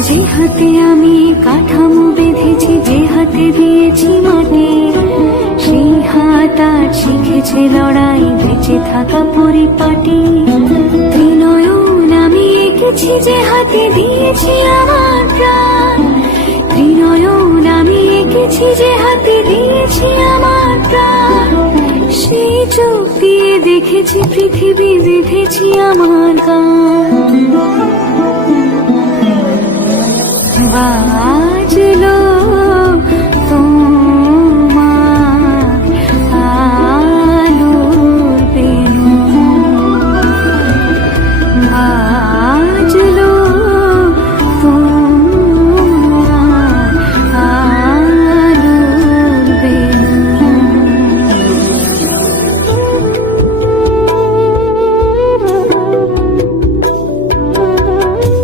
যে হাতে আমি কাঠামো বেঁধেছি, যে হাতে দিয়েছি মাটি, সেই হাত আজ শিখেছে লড়াই, বেঁচে থাকা পরিপাটি। ত্রিনয়ন আমি এঁকেছি, যে হাতে দিয়েছি আমার প্রাণ। ত্রিনয়ন আমি এঁকেছি, যে হাতে দিয়েছি আমার প্রাণ। সেই চোখ দিয়ে দেখেছি পৃথিবী, বেঁধেছি আমার গান। বাহ।